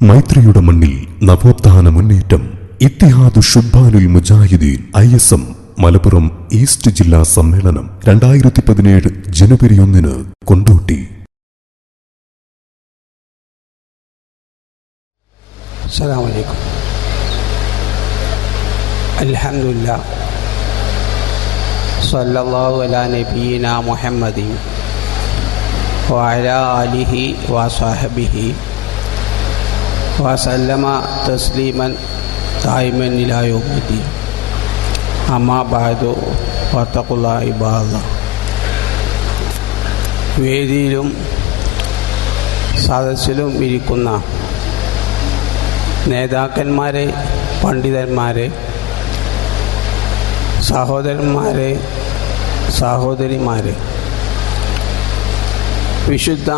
മൈത്രിയുടെ മണ്ണിൽ നവോത്ഥാന മുന്നേറ്റം. ഇത്തിഹാദു ശുബ്ബാനുൽ മുജാഹിദീൻ ISM മലപ്പുറം ഈസ്റ്റ് ജില്ലാ സമ്മേളനം 2017 ജനുവരി 1 കൊണ്ടോട്ടി. അസ്സലാമു അലൈക്കും. അൽഹംദുലില്ലാഹ് സ്വല്ലല്ലാഹു അലാ നബിയിനാ മുഹമ്മദിൻ വഅലാ ആലിഹി വസഹബിഹി വസല്ലമ തസ്ലീമൻ ദായിമൻ ഇലാ യൗമിദ്ദീൻ. അമ്മാ ബഅദു വത്തഖുല്ലാഹ ഇബാദല്ലാഹ്. വേദിയിലും സദസ്സിലും ഇരിക്കുന്ന നേതാക്കന്മാരെ, പണ്ഡിതന്മാരെ, സഹോദരന്മാരെ, സഹോദരിമാരെ, വിശുദ്ധ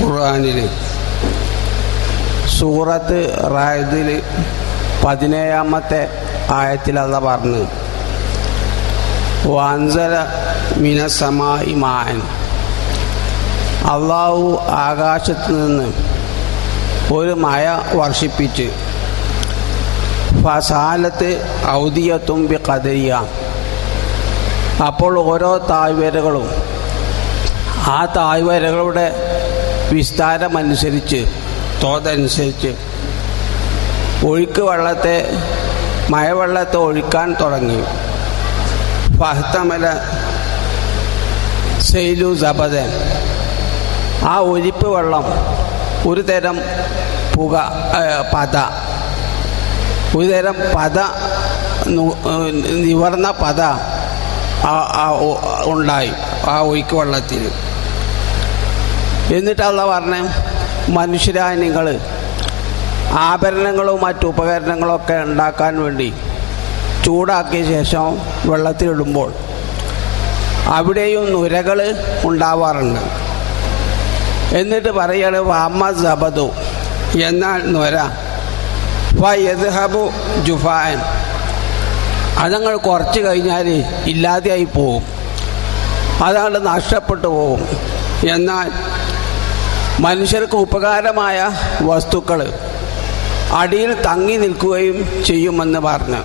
ഖുർആനിൽ സൂറത്ത് റായദിൽ 17-ാമത്തെ ആയത്തിൽ അല്ലാഹ് പറഞ്ഞു, വഅൻസല മിനസ്സമാഇ മാഅൻ. അള്ളാഹു ആകാശത്ത് നിന്ന് ഒരു മഴ വർഷിപ്പിച്ച്, ഫസാലത്ത് ഔദിയത്തും ബി ഖദരിയ. അപ്പോൾ ഓരോ താഴ്വരകളും ആ താഴ്വരകളുടെ വിസ്താരമനുസരിച്ച്, തോതനുസരിച്ച് ഒഴുക്ക് മഴവെള്ളത്തെ ഒഴുക്കാൻ തുടങ്ങി. ഫഹ്തമല സെയിലു സബദൻ. ആ ഒലിപ്പ് വെള്ളം ഒരു തരം നിവർന്ന പത ഉണ്ടായി ആ ഒഴുക്ക് വെള്ളത്തിൽ. എന്നിട്ട് അല്ലാഹ് പറഞ്ഞ, മനുഷ്യരായ നിങ്ങൾ ആഭരണങ്ങളും മറ്റു ഉപകരണങ്ങളൊക്കെ ഉണ്ടാക്കാൻ വേണ്ടി ചൂടാക്കിയ ശേഷം വെള്ളത്തിലിടുമ്പോൾ അവിടെയും നുരകൾ ഉണ്ടാവാറുണ്ട്. എന്നിട്ട് പറയാണ്, വഅമ്മ സബദു, എന്നാൽ നുര ഫയദ്ഹബു ജുഫാൻ, അതങ്ങൾ കുറച്ച് കഴിഞ്ഞാൽ ഇല്ലാതെയായി പോവും, അതങ്ങൾ നഷ്ടപ്പെട്ടു പോവും. എന്നാൽ മനുഷ്യർക്ക് ഉപകാരമായ വസ്തുക്കൾ അടിയിൽ തങ്ങി നിൽക്കുകയും ചെയ്യുമെന്ന് പറഞ്ഞ്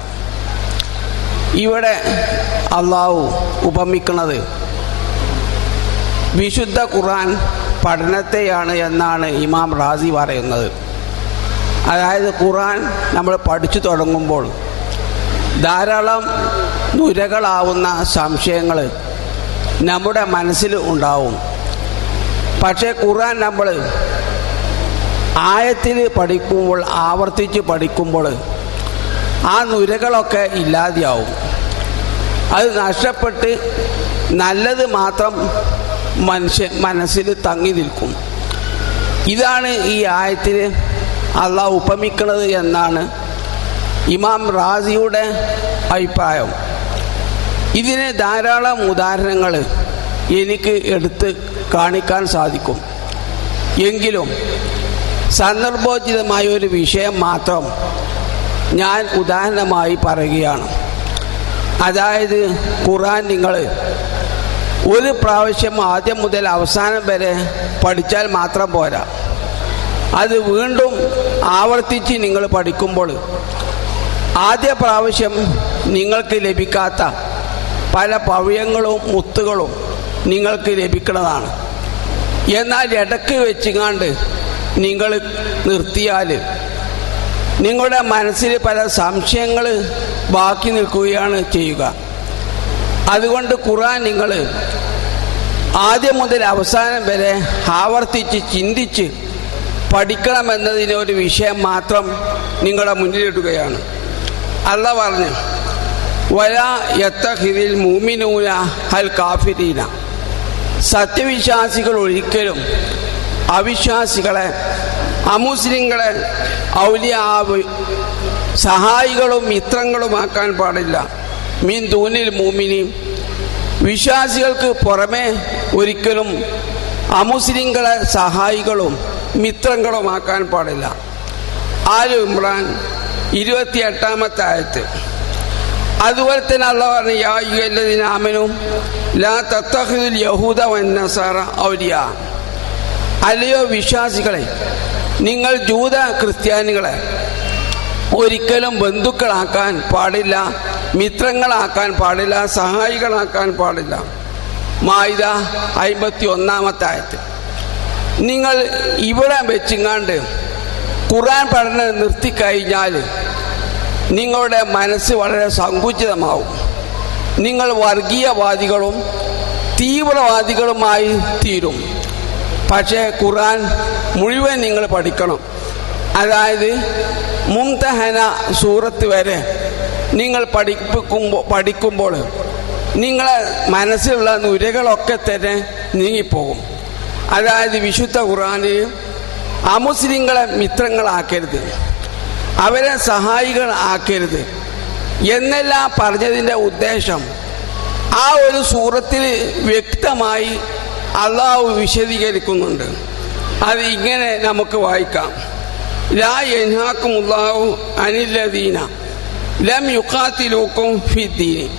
ഇവിടെ അള്ളാഹു ഉപമിക്കുന്നത് വിശുദ്ധ ഖുർആൻ പഠനത്തെയാണ് എന്നാണ് ഇമാം റാസി പറയുന്നത്. അതായത് ഖുർആൻ നമ്മൾ പഠിച്ചു തുടങ്ങുമ്പോൾ ധാരാളം നുരകളാവുന്ന സംശയങ്ങൾ നമ്മുടെ മനസ്സിൽ ഉണ്ടാവും. പക്ഷേ ഖുർആൻ നമ്മൾ ആയത്തിൽ പഠിക്കുമ്പോൾ, ആവർത്തിച്ച് പഠിക്കുമ്പോൾ ആ നുരകളൊക്കെ ഇല്ലാതെയാവും. അത് നഷ്ടപ്പെട്ട് നല്ലത് മാത്രം മനസ്സിൽ തങ്ങി നിൽക്കും. ഇതാണ് ഈ ആയത്തിൽ അള്ളാഹ് ഉപമിക്കുന്നത് എന്നാണ് ഇമാം റാസിയുടെ അഭിപ്രായം. ഇതിന് ധാരാളം ഉദാഹരണങ്ങൾ എനിക്ക് എടുത്ത് കാണിക്കാൻ സാധിക്കും. എങ്കിലും സന്ദർഭോചിതമായ ഒരു വിഷയം മാത്രം ഞാൻ ഉദാഹരണമായി പറയുകയാണ്. അതായത് ഖുർആൻ നിങ്ങൾ ഒരു പ്രാവശ്യം ആദ്യം മുതൽ അവസാനം വരെ പഠിച്ചാൽ മാത്രം പോരാ. അത് വീണ്ടും ആവർത്തിച്ച് നിങ്ങൾ പഠിക്കുമ്പോൾ ആദ്യ പ്രാവശ്യം നിങ്ങൾക്ക് ലഭിക്കാത്ത പല പവ്യങ്ങളും മുത്തുകളും നിങ്ങൾക്ക് ലഭിക്കുന്നതാണ്. എന്നാൽ ഇടയ്ക്ക് വെച്ചുകൊണ്ട് നിങ്ങൾ നിർത്തിയാൽ നിങ്ങളുടെ മനസ്സിൽ പല സംശയങ്ങൾ ബാക്കി നിൽക്കുകയാണ് ചെയ്യുക. അതുകൊണ്ട് ഖുർആൻ നിങ്ങൾ ആദ്യം മുതൽ അവസാനം വരെ ആവർത്തിച്ച് ചിന്തിച്ച് പഠിക്കണമെന്നതിന് ഒരു വിഷയം മാത്രം നിങ്ങളുടെ മുന്നിലിടുകയാണ്. അല്ലാഹ് പറഞ്ഞു, വലാ യത്തഖിദിൽ മുഅ്മിനൂന അൽ കാഫിരീന. സത്യവിശ്വാസികൾ ഒരിക്കലും അവിശ്വാസികളെ, അമുസ്ലിങ്ങളെ ഔലിയാവ്, സഹായികളും മിത്രങ്ങളുമാക്കാൻ പാടില്ല. മിൻ ദൂനിൽ മുഅ്മിനീൻ. വിശ്വാസികൾക്ക് പുറമെ ഒരിക്കലും അമുസ്ലിങ്ങളെ സഹായികളും മിത്രങ്ങളുമാക്കാൻ പാടില്ല. ആൽ ഇമ്രാൻ 28-ാമത്തെ ആയത്ത്. അതുപോലെ തന്നെ അല്ലാഹ് പറഞ്ഞു, യാ അയ്യുഹല്ലദീന ആമനൂ ലാ തത്തഖിദുൽ യഹൂദ വന്നസാറ ഔലിയാ. അല്ലയോ വിശ്വാസികളെ, നിങ്ങൾ ജൂത ക്രിസ്ത്യാനികളെ ഒരിക്കലും ബന്ധുക്കളാക്കാൻ പാടില്ല, മിത്രങ്ങളാക്കാൻ പാടില്ല, സഹായികളാക്കാൻ പാടില്ല. മായിദ 51-ാമത്തെ ആയത്ത്. നിങ്ങൾ ഇവിടെ വെച്ചിങ്ങാണ്ട് ഖുർആൻ പഠനം നിർത്തിക്കഴിഞ്ഞാൽ നിങ്ങളുടെ മനസ്സ് വളരെ സങ്കുചിതമാവും. നിങ്ങൾ വർഗീയവാദികളും തീവ്രവാദികളുമായി തീരും. പക്ഷേ ഖുർആൻ മുഴുവൻ നിങ്ങൾ പഠിക്കണം. അതായത് മുംതഹന സൂറത്ത് വരെ നിങ്ങൾ പഠിക്കുമ്പോൾ നിങ്ങളെ മനസ്സിലുള്ള നുരകളൊക്കെ തന്നെ നീങ്ങിപ്പോകും. അതായത് വിശുദ്ധ ഖുർആനിൽ അമുസ്ലിങ്ങളെ മിത്രങ്ങളാക്കരുത്, അവരെ സഹായികൾ ആക്കരുത് എന്നെല്ലാം പറഞ്ഞതിൻ്റെ ഉദ്ദേശം ആ ഒരു സൂറത്തിൽ വ്യക്തമായി അള്ളാഹു വിശദീകരിക്കുന്നുണ്ട്. അത് ഇങ്ങനെ നമുക്ക് വായിക്കാം. ലാ യൻഹാക്കുമുല്ലാഹു അനില്ലദീന ലം യുഖാതിലൂക്കും ഫിദ്ദീൻ.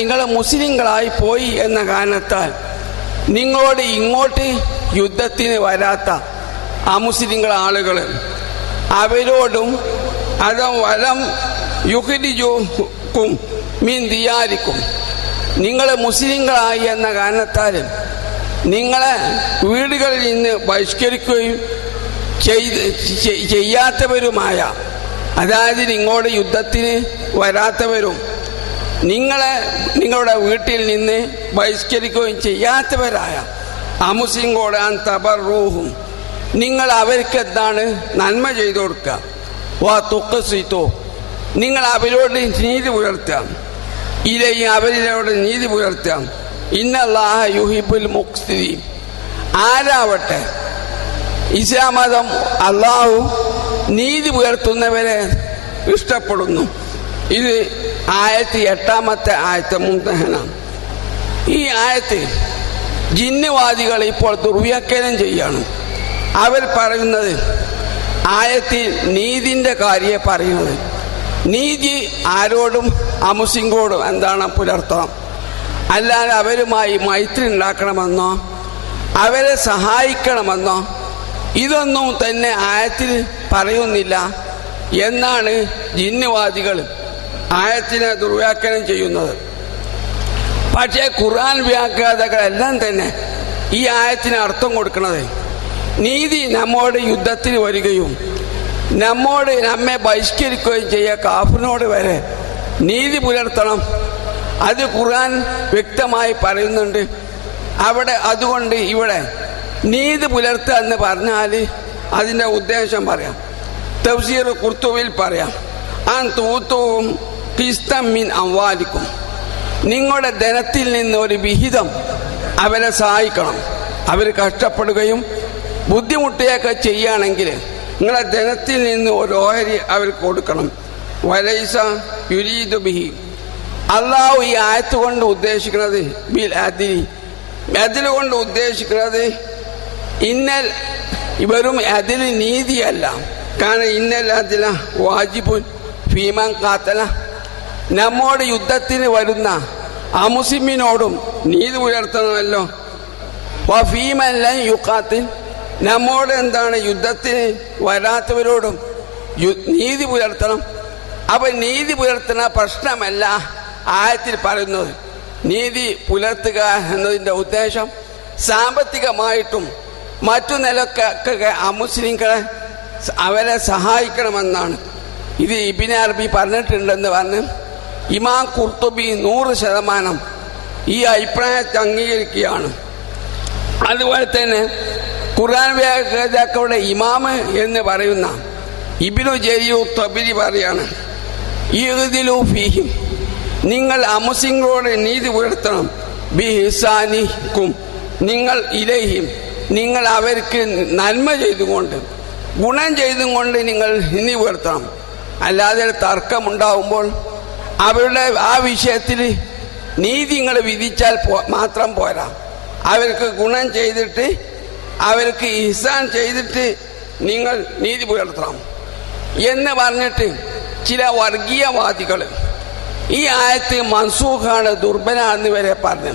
നിങ്ങൾ മുസ്ലിങ്ങളായി പോയി എന്ന കാരണത്താൽ നിങ്ങളോട് ഇങ്ങോട്ട് യുദ്ധത്തിന് വരാത്ത അമുസ്ലിങ്ങൾ ആളുകൾ അവരോടും വലം യുഖ്രിജൂക്കും മിൻ ദിയാരിക്കും. നിങ്ങൾ മുസ്ലിങ്ങളായി എന്ന കാരണത്താൽ നിങ്ങളെ വീടുകളിൽ നിന്ന് ബഹിഷ്കരിക്കുകയും ചെയ്യാത്തവരുമായ, അതായത് നിങ്ങളുടെ യുദ്ധത്തിന് വരാത്തവരും നിങ്ങളുടെ വീട്ടിൽ നിന്ന് ബഹിഷ്കരിക്കുകയും ചെയ്യാത്തവരായ അമുസ്ലിങ്ങളോട് തബറൂഹും, നിങ്ങൾ അവർക്ക് എന്താണ് നന്മ ചെയ്തു കൊടുക്കുക. വാ തുഖ്സിതോ, നിങ്ങൾ അവരോട് നീതി പുലർത്തുക. ഇലയും അവരോട് നീതി പുലർത്തുക. ഇന്നല്ലാഹ യുഹിബ്ബുൽ മുഖ്സിതീൻ. ആരാവട്ടെ, ഇസ്ലാം മതം അള്ളാഹു നീതി പുലർത്തുന്നവരെ ഇഷ്ടപ്പെടുന്നു. ഇത് 8-ാമത്തെ ആയത്ത് മുംതഹന. ഈ ആയത്ത് ജിന്നുവാദികൾ ഇപ്പോൾ ദുർവ്യാഖ്യാനം ചെയ്യാണ്. അവർ പറയുന്നത് ആയത്തിൽ നീതിൻ്റെ കാര്യം പറയുന്നത്, നീതി ആരോടും അമുസ്ലിങ്ങളോടും എന്താണ് പുലർത്തണം, അല്ലാതെ അവരുമായി മൈത്രി ഉണ്ടാക്കണമെന്നോ അവരെ സഹായിക്കണമെന്നോ ഇതൊന്നും തന്നെ ആയത്തിൽ പറയുന്നില്ല എന്നാണ് ജിന്നുവാദികൾ ആയത്തിനെ ദുർവ്യാഖ്യാനം ചെയ്യുന്നത്. പക്ഷേ ഖുർആൻ വ്യാഖ്യാതാക്കളെല്ലാം തന്നെ ഈ ആയത്തിന് അർത്ഥം കൊടുക്കുന്നത് നീതി നമ്മോട് യുദ്ധത്തിന് വരികയും നമ്മെ ബഹിഷ്കരിക്കുകയും ചെയ്യുക കാഫിറിനോട് വരെ നീതി പുലർത്തണം. അത് ഖുർആൻ വ്യക്തമായി പറയുന്നുണ്ട്. അതുകൊണ്ട് ഇവിടെ നീതി പുലർത്തുക എന്ന് പറഞ്ഞാൽ അതിൻ്റെ ഉദ്ദേശം പറയാം. തഫ്സീർ ഖുർത്തുബിൽ പറയാം, അൻ തൂത്തുവും ഖിസ്തം മിൻ അംവാലിക്കും. നിങ്ങളുടെ ധനത്തിൽ നിന്ന് ഒരു വിഹിതം അവരെ സഹായിക്കണം. അവർ കഷ്ടപ്പെടുകയും ബുദ്ധിമുട്ടുകയൊക്കെ ചെയ്യുകയാണെങ്കിൽ നിങ്ങളുടെ ധനത്തിൽ നിന്ന് ഒരു ഓഹരി അവർക്ക് കൊടുക്കണം. വലൈസ യുരീദു ബിഹി. അള്ളാഹു ഈ ആയത്ത് കൊണ്ട് ഉദ്ദേശിക്കുന്നത് ബിൽ അദിൽ. അതിൽ കൊണ്ട് ഉദ്ദേശിക്കുന്നത് ഇവരും അതിൽ നീതിയല്ല. കാരണം ഇന്നൽ അതില വാജിബുൻ ഫീമാൻ കാത്തല. നമ്മോട് യുദ്ധത്തിന് വരുന്ന അമുസ്ലിമിനോടും നീതി പുലർത്തണമല്ലോ. ഫീമല്ല യുക്കാത്തിൽ, നമ്മോട് എന്താണ് യുദ്ധത്തിന് വരാത്തവരോടും നീതി പുലർത്തണം. അപ്പൊ നീതി പുലർത്തുന്ന പ്രശ്നമല്ല ആയത്തിൽ പറയുന്നത്. നീതി പുലർത്തുക എന്നതിൻ്റെ ഉദ്ദേശം സാമ്പത്തികമായിട്ടും മറ്റു നിലക്കൊക്കെ അമുസ്ലിങ്ങളെ അവരെ സഹായിക്കണമെന്നാണ്. ഇത് ഇബ്നു അറബി പറഞ്ഞിട്ടുണ്ടെന്ന് പറഞ്ഞ് ഇമാം ഖുർത്തുബി 100% ഈ അഭിപ്രായത്തെ അംഗീകരിക്കുകയാണ്. അതുപോലെ തന്നെ ഖുർആൻ വ്യാഖ്യാതാക്കളുടെ ഇമാമ് എന്ന് പറയുന്ന ഇബ്നു ജരീർ തബരി പറയാണ്, ഇഗ്ദിലു ഫീഹിം, നിങ്ങൾ അമുസ്ലിങ്ങളോട് നീതി പുലർത്തണം. ബി ഹിസാനിക്കും, നിങ്ങൾ ഇലൈഹിം, നിങ്ങൾ അവർക്ക് നന്മ ചെയ്തുകൊണ്ട് ഗുണം ചെയ്തുകൊണ്ട് നിങ്ങൾ നീതി പുലർത്തണം. അല്ലാതെ തർക്കമുണ്ടാവുമ്പോൾ അവരുടെ ആ വിഷയത്തിൽ നീതി നിങ്ങൾ വിധിച്ചാൽ മാത്രം പോരാ. അവർക്ക് ഗുണം ചെയ്തിട്ട് അവർക്ക് ഇഹ്സാൻ ചെയ്തിട്ട് നിങ്ങൾ നീതി പുലർത്തണം എന്ന് പറഞ്ഞിട്ട് ചില വർഗീയവാദികൾ ഈ ആയത്ത് മൻസൂഖാണ്, ദുർബലാണെന്ന് വരെ പറഞ്ഞു.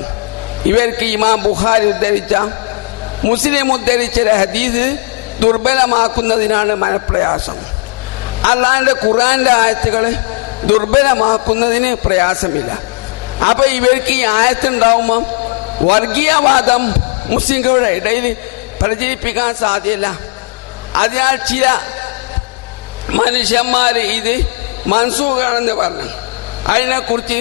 ഇവർക്ക് ഇമാം ബുഖാരി ഉദ്ധരിച്ച, മുസ്ലിം ഉദ്ധരിച്ച ഹദീസ് ദുർബലമാക്കുന്നതിനാണ് മനപ്രയാസം. അല്ലാണ്ട് ഖുർആന്റെ ആയത്തുകൾ ദുർബലമാക്കുന്നതിന് പ്രയാസമില്ല. അപ്പൊ ഇവർക്ക് ഈ ആയത്തുണ്ടാവുമ്പം വർഗീയവാദം മുസ്ലിങ്ങളുടെ ഇടയിൽ പ്രചരിപ്പിക്കാൻ സാധ്യമല്ല. അതിനാൽ ചില മനുഷ്യന്മാർ ഇത് മൻസൂഖാണെന്ന് പറഞ്ഞു. അതിനെക്കുറിച്ച്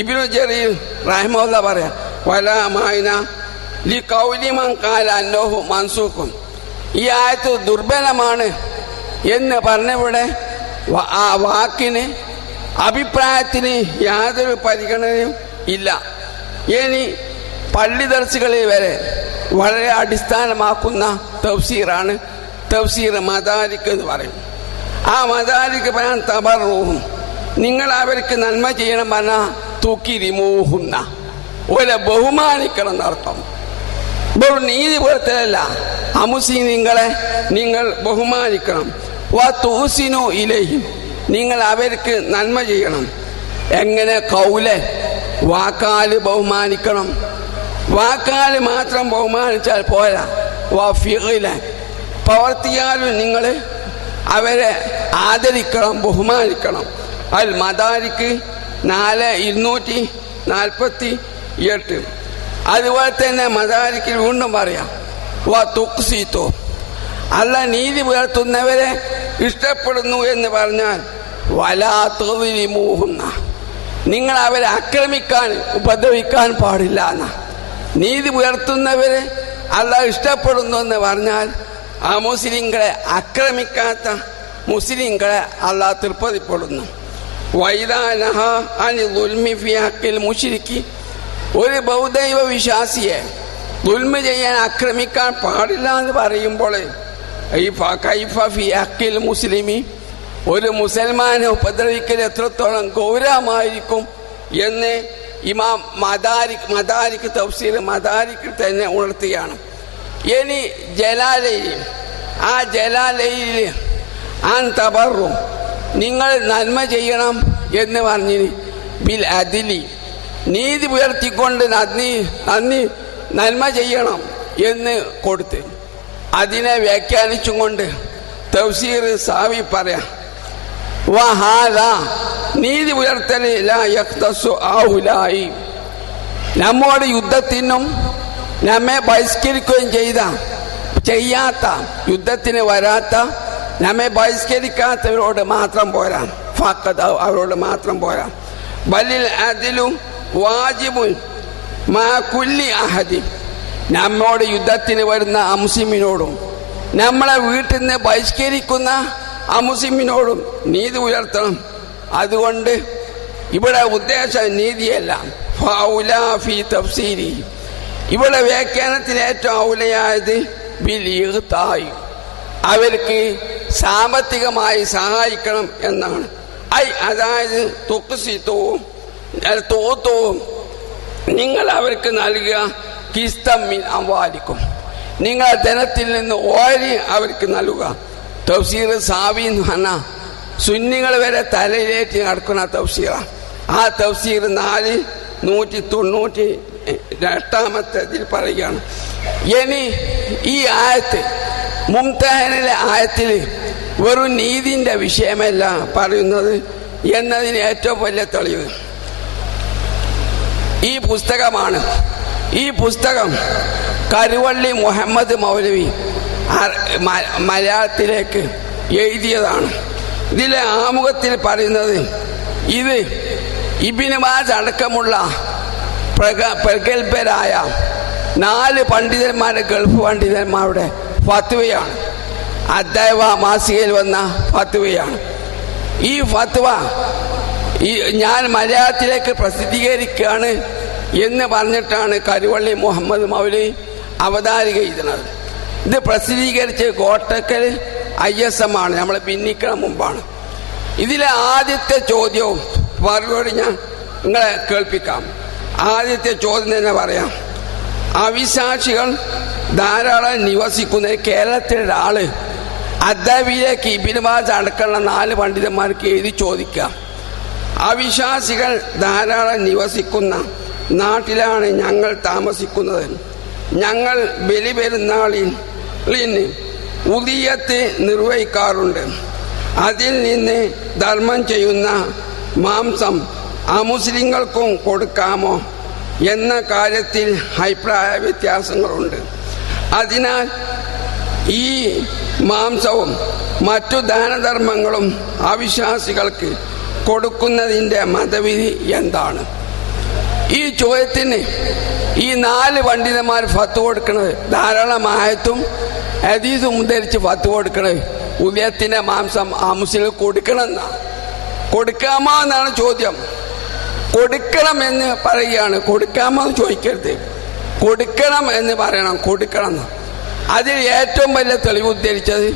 ഇബ്നു ജരീർ റഹിമഹുല്ലാഹ് പറയാം, വലാമായിന ലി ഖൗലി മൻ ഖാല അന്നഹു മൻസൂഖുൻ. ഈ ആയത്ത് ദുർബലമാണ് എന്ന് പറഞ്ഞവിടെ ആ വാക്കിന് അഭിപ്രായത്തിന് യാതൊരു പരിഗണനയും ഇല്ല. ഇനി പള്ളി ദർസുകളിൽ വരെ വളരെ അടിസ്ഥാനമാക്കുന്ന തഫ്സീറാണ് തഫ്സീർ മദാരിക് എന്ന് പറയും. ആ മദാരിക് പറയാൻ തബറൂഹും, നിങ്ങൾ അവർക്ക് നന്മ ചെയ്യണം പറഞ്ഞാൽ തൂക്കിരിമൂഹുന്ന ഒരു ബഹുമാനിക്കണം എന്നർത്ഥം. വെറും നീതി പുലർത്തലല്ല, അമുസ്ലിങ്ങളെ നിങ്ങൾ ബഹുമാനിക്കണം. വതൂസിനു ഇലൈഹിം, നിങ്ങൾ അവർക്ക് നന്മ ചെയ്യണം. എങ്ങനെ? കൗലെ, വാക്കാല് ബഹുമാനിക്കണം. വാക്കാല് മാത്രം ബഹുമാനിച്ചാൽ പോരാ. ഫിഅ്ല, പ്രവർത്തിയാലും നിങ്ങൾ അവരെ ആദരിക്കണം, ബഹുമാനിക്കണം. അൽ മദാരിക് 4248. അതുപോലെ തന്നെ മദാരിക്കിൽ വീണ്ടും പറയാം, തുക്സിത്തോ, അല്ല നീതി പുലർത്തുന്നവരെ ഇഷ്ടപ്പെടുന്നു എന്ന് പറഞ്ഞാൽ വലാത്തുവിലിമൂഹുന്ന, നിങ്ങൾ അവരെ ആക്രമിക്കാൻ ഉപദ്രവിക്കാൻ പാടില്ല എന്ന. നീതി പുലർത്തുന്നവരെ അല്ല ഇഷ്ടപ്പെടുന്നു എന്ന് പറഞ്ഞാൽ ആ മുസ്ലിങ്ങളെ ആക്രമിക്കാത്ത മുസ്ലിങ്ങളെ അല്ലാഹ് തൃപ്തിപ്പെടുന്നു. വൈദാനഹ അനി ദുൽമി ഫി ഹഖിൽ മുശ്രിക്കി, ഒരു ബഹുദൈവ വിശ്വാസിയെ ദുൽമ ചെയ്യാൻ ആക്രമിക്കാൻ പാടില്ല എന്ന് പറയുമ്പോൾ കൈഫ ഫി ഹഖിൽ മുസ്ലിമി, ഒരു മുസൽമാനെ ഉപദ്രവിക്കൽ എത്രത്തോളം ഗൗരവമായിരിക്കും എന്ന് ഇമാം മദാരിക് തഫ്സീർ മദാരിക് തന്നെ ഉണർത്തുകയാണ്. ഇനി ജലാലയിൽ, ആ ജലാലയിൽ ആൻ തബറു, നിങ്ങൾ നന്മ ചെയ്യണം എന്ന് പറഞ്ഞിന്. ബിൽ അദിലി, നീതി പുലർത്തിക്കൊണ്ട് നന്മ ചെയ്യണം എന്ന് കൊടുത്ത് അതിനെ വ്യാഖ്യാനിച്ചും കൊണ്ട് തഫ്സീർ സാവി പറയാം, വഹാദ, നീതി പുലർത്തല് ലാ യഖ്തസു ആഉലായി, നമ്മോട് യുദ്ധത്തിനും നമ്മെ ബഹിഷ്കരിക്കുകയും ചെയ്യാത്ത, യുദ്ധത്തിന് വരാത്ത, നമ്മെ ബഹിഷ്കരിക്കാത്തവരോട് മാത്രം പോരാ. ഫഖദ്, അവരോട് മാത്രം പോരാ. ബലിൽ അദിലു വാജിബുൻ മാ കുല്ലി അഹദി, നമ്മോട് യുദ്ധത്തിന് വരുന്ന അമുസ്ലിമിനോടും നമ്മളെ വീട്ടിൽ നിന്ന് ബഹിഷ്കരിക്കുന്ന അമുസ്ലിമിനോടും നീതി പുലർത്തണം. അതുകൊണ്ട് ഇവിടെ ഉദ്ദേശം നീതിയല്ല. ഫൗലാ ഫി തഫ്സീരി, ഇവിടെ വ്യാഖ്യാനത്തിന് ഏറ്റവും ഔലയായത് ബിൽ ഇഗ്തായി, അവർക്ക് സാമ്പത്തികമായി സഹായിക്കണം എന്നാണ്. അതായത് തുക്സിത്തുവും തോത്തവും, നിങ്ങൾ അവർക്ക് നൽകുക. കിസ്തമ്മിൻ അംവാലിക്കും, നിങ്ങളെ ധനത്തിൽ നിന്ന് ഓരി അവർക്ക് നൽകുക. തഫ്സീർ സാവി എന്ന് പറഞ്ഞാൽ സുന്നികൾ വരെ തലയിലേറ്റി നടക്കുന്ന തഫ്സീറാണ്. ആ തഫ്സീർ 498 പറയുകയാണ്. ഇനി ഈ ആയത്ത് മുംതഹനിലെ ആയത്തിൽ വെറും നീതിന്റെ വിഷയമല്ല പറയുന്നത് എന്നതിന് ഏറ്റവും വലിയ തെളിവ് ഈ പുസ്തകമാണ്. ഈ പുസ്തകം കരുവള്ളി മുഹമ്മദ് മൗലവി മലയാളത്തിലേക്ക് എഴുതിയതാണ്. ഇതിലെ ആമുഖത്തിൽ പറയുന്നത്, ഇത് ഇബ്നു ബാസ് അടക്കമുള്ള പ്രഗത്ഭരായ 4 പണ്ഡിതന്മാരുടെ, ഗൾഫ് പണ്ഡിതന്മാരുടെ ഫത്വയാണ്. അദ്ദഅവ മാസികയിൽ വന്ന ഫത്വയാണ്. ഈ ഫത്വ ഞാൻ മലയാളത്തിലേക്ക് പ്രസിദ്ധീകരിക്കുകയാണ് എന്ന് പറഞ്ഞിട്ടാണ് കരുവള്ളി മുഹമ്മദ് മൗലവി അവതാരിക എഴുതുന്നത്. ഇത് പ്രസിദ്ധീകരിച്ച് കോട്ടക്കൽ ISM ആണ്, നമ്മൾ ഭിന്നിക്കണ മുമ്പാണ്. ഇതിലെ ആദ്യത്തെ ചോദ്യവും മറുപടി ഞാൻ നിങ്ങളെ കേൾപ്പിക്കാം. ആദ്യത്തെ ചോദ്യം തന്നെ പറയാം. അവിശ്വാസികൾ ധാരാളം നിവസിക്കുന്ന കേരളത്തിലെ ആള് അദ്ദഅവിയിലേക്ക് ഇബ്നു ബാസ് അടക്കമുള്ള 4 പണ്ഡിതന്മാർക്ക് എഴുതി ചോദിക്കാം. അവിശ്വാസികൾ ധാരാളം നിവസിക്കുന്ന നാട്ടിലാണ് ഞങ്ങൾ താമസിക്കുന്നത്. ഞങ്ങൾ ബലിപെരുന്നാളിന് ഉദിയത്ത് നിർവഹിക്കാറുണ്ട്. അതിൽ നിന്ന് ധർമ്മം ചെയ്യുന്ന മാംസം അമുസ്ലിങ്ങൾക്കും കൊടുക്കാമോ എന്ന കാര്യത്തിൽ അഭിപ്രായ വ്യത്യാസങ്ങളുണ്ട്. അതിനാൽ ഈ മാംസവും മറ്റു ദാനധർമ്മങ്ങളും അവിശ്വാസികൾക്ക് കൊടുക്കുന്നതിൻ്റെ മതവിധി എന്താണ്? ഈ ചോദ്യത്തിന് ഈ 4 പണ്ഡിതന്മാർ ഫത്വ കൊടുക്കുന്നത് ധാരാളം ആയത്തും ഹദീസും ഉദ്ധരിച്ച് ഫത്വ കൊടുക്കുന്നത് ഉദയത്തിൻ്റെ മാംസം അമുസ്ലിം കൊടുക്കണമെന്നാണ്. കൊടുക്കാമോ എന്നാണ് ചോദ്യം. കൊടുക്കണം എന്ന് പറയുകയാണ്. കൊടുക്കാമോ എന്ന് ചോദിക്കരുത്, കൊടുക്കണം എന്ന് പറയണം. കൊടുക്കണം. അതിൽ ഏറ്റവും വലിയ തെളിവ് ഉദ്ധരിച്ചത്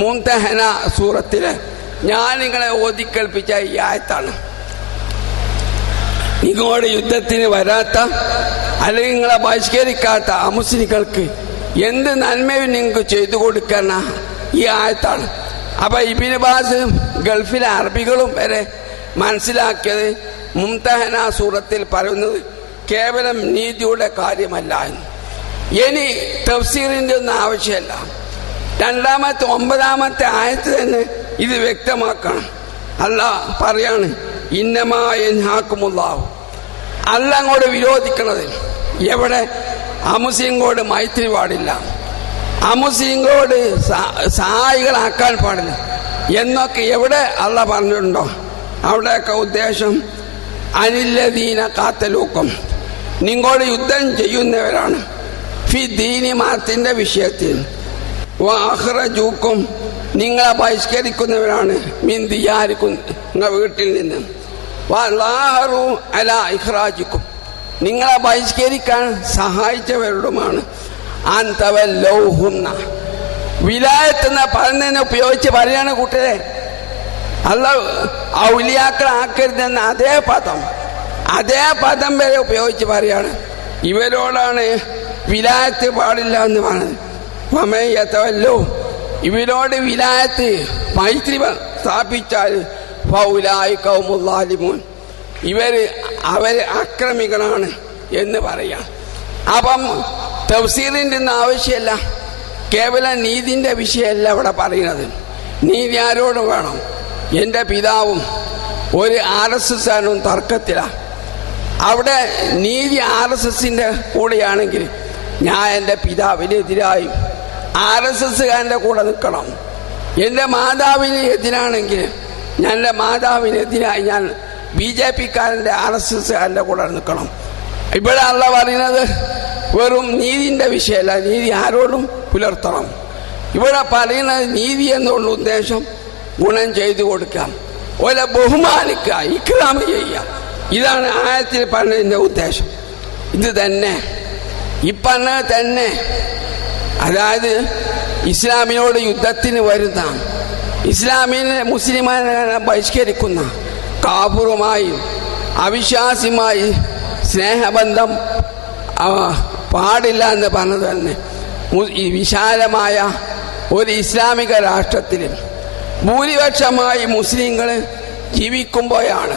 മുംതഹന സൂറത്തിലെ ഞാൻ നിങ്ങളെ ഓതിക്കേൽപ്പിച്ച ഈ ആയത്താണ്. നിങ്ങളുടെ യുദ്ധത്തിന് വരാത്ത അല്ലെങ്കിൽ നിങ്ങളെ ബഹിഷ്കരിക്കാത്ത അമുസ്ലിങ്ങൾക്ക് എന്ത് നന്മയും നിങ്ങൾക്ക് ചെയ്തു കൊടുക്കുന്ന ഈ ആയത്താണ്. അപ്പൊ ഇബ്നു ബാസ് ഗൾഫിലെ അറബികളും വരെ മനസ്സിലാക്കിയത് മുംതഹന സൂറത്തിൽ പറയുന്നത് കേവലം നീതിയുടെ കാര്യമല്ല എന്ന്. ഇനി തഫ്സീറിന്റെ ഒന്നും ആവശ്യമല്ല. 9ാമത്തെ ആയത്ത് തന്നെ ഇത് വ്യക്തമാക്കണം. അല്ലാഹ് പറയാണ് ഇന്നമാ യൻഹാകുമുല്ലാഹു. അല്ലാഹ് അങ്ങോട്ട് വിരോധിക്കണത് എവിടെ? അമുസ്ലിങ്ങളോട് മൈത്രി പാടില്ല, അമുസ്ലിങ്ങളോട് സഹായികളാക്കാൻ പാടില്ല എന്നൊക്കെ എവിടെ അല്ലാഹ് പറഞ്ഞിട്ടുണ്ടോ അവിടെയൊക്കെ ഉദ്ദേശം അനില്ലദീന കാത്തലൂക്കും, നിങ്ങളോട് യുദ്ധം ചെയ്യുന്നവരാണ്, ഫി ദീനി മതത്തിന്റെ വിഷയത്തിൽ, വഅഖ്റജൂക്കും നിങ്ങളെ ബഹിഷ്കരിക്കുന്നവരാണ്, മിൻ ദിയാരിക്കും നിങ്ങളുടെ വീട്ടിൽ നിന്ന്, വലാഹറു അലാ ഇഖ്റാജിക്കും നിങ്ങളെ ബഹിഷ്കരിക്കാൻ സഹായിച്ചവരോടുമാണ്. അൻതവല്ലൗഹുന്ന വിലായത്ത് എന്ന പറഞ്ഞതിനെ ഉപയോഗിച്ച് പറയാണ് കൂട്ടരെ, അല്ലാഹ് ഔലിയാക്കളാക്കരുതെന്ന അതേ പദം വരെ ഉപയോഗിച്ച് പറയാണ്. ഇവരോടാണ് വിലായത്ത് പാടില്ല എന്ന് പറഞ്ഞത്. വമയത്തവല്ലോ ഇവരോട് വിലായത്ത് മൈത്രി സ്ഥാപിച്ചാൽ ഫൗലായി ഖൗമുല്ലാലിമൂൻ അവര് അക്രമികളാണ് എന്ന് പറയാം. അപ്പം തഫ്സീറിൻ്റെ ഒന്നും ആവശ്യമല്ല, കേവലം നീതിൻ്റെ വിഷയമല്ല ഇവിടെ പറയുന്നത്. നീതി ആരോട് വേണം? എൻ്റെ പിതാവും ഒരു RSSകാരനും തർക്കത്തിലാണ്. അവിടെ നീതി RSSന്റെ കൂടെയാണെങ്കിൽ ഞാൻ എൻ്റെ പിതാവിനെതിരായും RSSകാരൻ്റെ കൂടെ നിൽക്കണം. എൻ്റെ മാതാവിന് എതിരാണെങ്കിൽ ഞാൻ എൻ്റെ മാതാവിനെതിരായി ഞാൻ BJPക്കാരൻ്റെ RSSകാരൻ്റെ കൂടെ നിൽക്കണം. ഇവിടെ അല്ലാഹ് പറയുന്നത് വെറും നീതിൻ്റെ വിഷയമല്ല, നീതി ആരോടും പുലർത്തണം. ഇവിടെ പറയുന്നത് നീതി എന്നുള്ള ഉദ്ദേശം ഗുണം ചെയ്തു കൊടുക്കാം, ഓലെ ബഹുമാനിക്കുക, ഇക്റാം ചെയ്യുക. ഇതാണ് ആയത്തിൽ പറഞ്ഞതിൻ്റെ ഉദ്ദേശം. ഇത് തന്നെ ഈ പറഞ്ഞത് തന്നെ. അതായത് ഇസ്ലാമിനോട് യുദ്ധത്തിന് വരുന്ന, ഇസ്ലാമിനെ മുസ്ലിമാനെ ബഹിഷ്കരിക്കുന്ന കാഫിറുമായി അവിശ്വാസിയുമായി സ്നേഹബന്ധം പാടില്ല എന്ന് പറഞ്ഞത് തന്നെ ഈ വിശാലമായ ഒരു ഇസ്ലാമിക രാഷ്ട്രത്തിൽ ഭൂരിപക്ഷമായി മുസ്ലിങ്ങൾ ജീവിക്കുമ്പോഴാണ്.